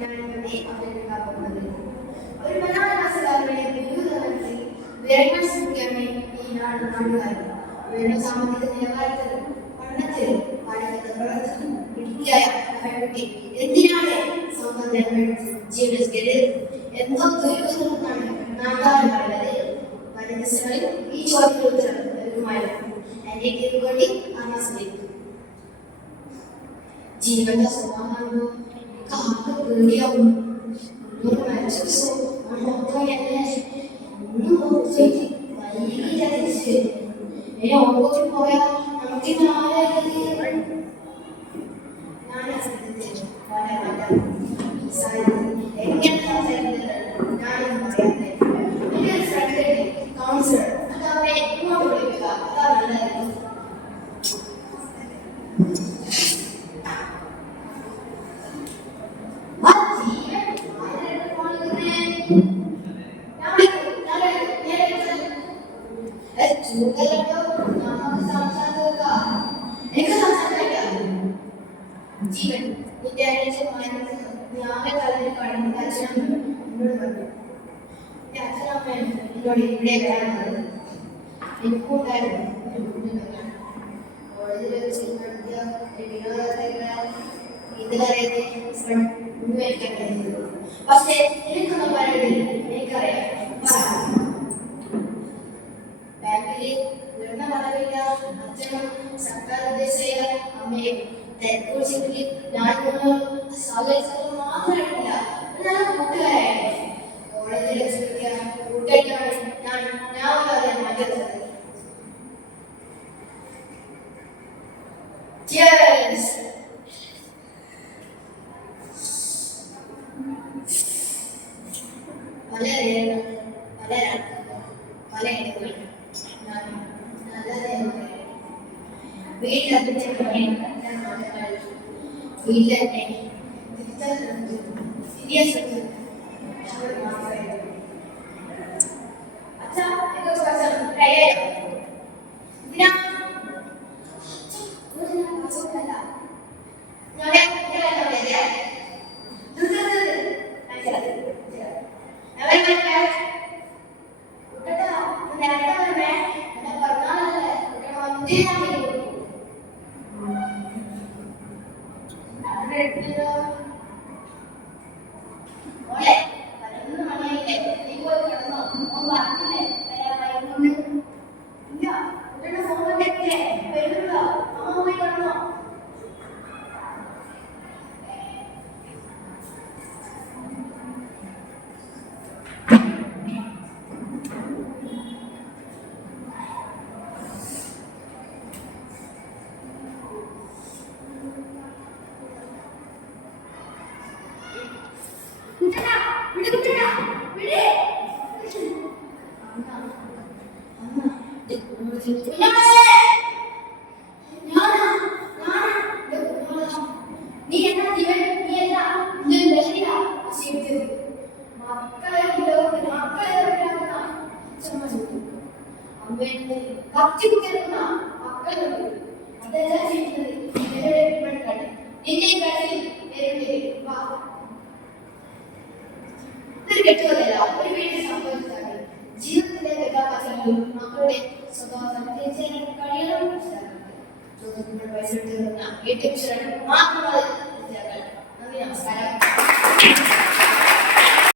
ഒരു മലയാള ബിരുദത്തിൽ വേഗം ശ്രമിക്കാമേ ഈ നാട് നാടുകാരും ഉയർന്ന സാമ്പത്തിക നിലവാരത്തിലും പഠനത്തിലും പഠനത്തിലും മിടുക്കിയായ പെൺകുട്ടി എന്തിനാണ് സ്വന്തം ജീവിതത്തിൽ എന്തോ ദുരിതമാണ് നാട്ടുകാർ പറയുന്നത് പരിസ്ഥിതികളിൽ ഈ ചോദ്യത്തിന് ഉത്തരം നൽകുമായിരുന്നു. എന്റെ കീഴുപടി ആസ്വദിക്കും. ജീവന്റെ സ്വഭാവം പേടിയാവും പോയാൽ നമുക്ക് കൗൺസിലർ അതവരെ ഇങ്ങോട്ട് വിളിക്കുക. അതാ നല്ലതായിരുന്നു. ജീവൻ നിന്റെ അച്ഛനമ്മ എന്നോട് ഇവിടെ കാണുന്നത് എനിക്കുണ്ടായിരുന്നു. കോളേജിൽ വെച്ച് നടത്തിയ ഇതിലറിയാതെ മുൻവയ്ക്കാൻ കഴിയുന്നത്. പക്ഷേ എനിക്കൊന്നും പറയരുത്. എനിക്കറിയാം. ബാങ്കില് ഉയർന്ന പദവിയില്ല അച്ഛനും സർക്കാർ ഉദ്യോഗസ്ഥയ അമ്മയും തെക്കുറിച്ചെങ്കിൽ ഞാൻ സഹകരിച്ചത് മാത്രമായിട്ടില്ല. നല്ല കൂട്ടുകാരായിരുന്നു. കോളേജിൽ കൂട്ടായിട്ടാണ് ഞാൻ മാറ്റുന്നത്. പല ഇടങ്ങളിൽ വീട്ടിലെ ജീവിതത്തിലെ കഥാപാത്രങ്ങളും മക്കളുടെ സ്വഭാവം കഴിയണം. പൈസ ഏറ്റവും മാത്രമാണ്. നന്ദി, നമസ്കാരം.